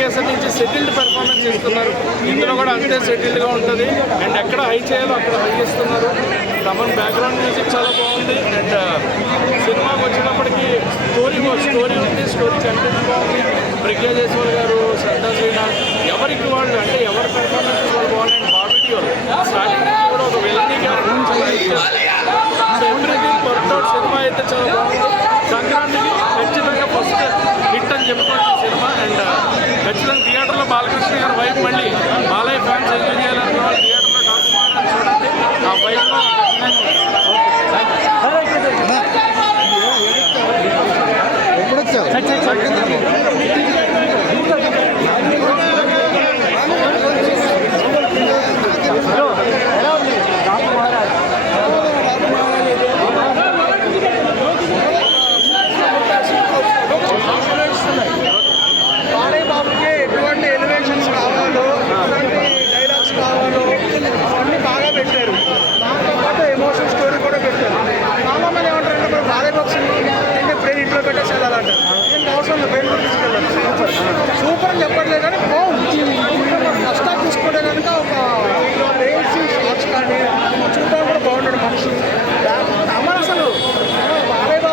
కేసర్ నుంచి settled performance ఇస్తున్నారు. ఇందులో కూడా అంతే సెటిల్డ్గా ఉంటుంది. అండ్ ఎక్కడ హై చేయాలో అక్కడ హై ఇస్తున్నారు తమన్ బ్యాక్గ్రౌండ్ మ్యూజిక్ చాలా బాగుంది. అండ్ uh, సినిమాకి వచ్చినప్పటికీ స్టోరీ స్టోరీ ఉంది. స్టోరీ కంటెంట్ బాగుంది. ప్రజ్ఞా జైస్వాల్ గారు శ్రద్ధా శ్రీనాథ్ ఎవరికి వాళ్ళు అంటే ఎవరి పెర్ఫార్మెన్స్ వాళ్ళు బాగున్నాయి అంటే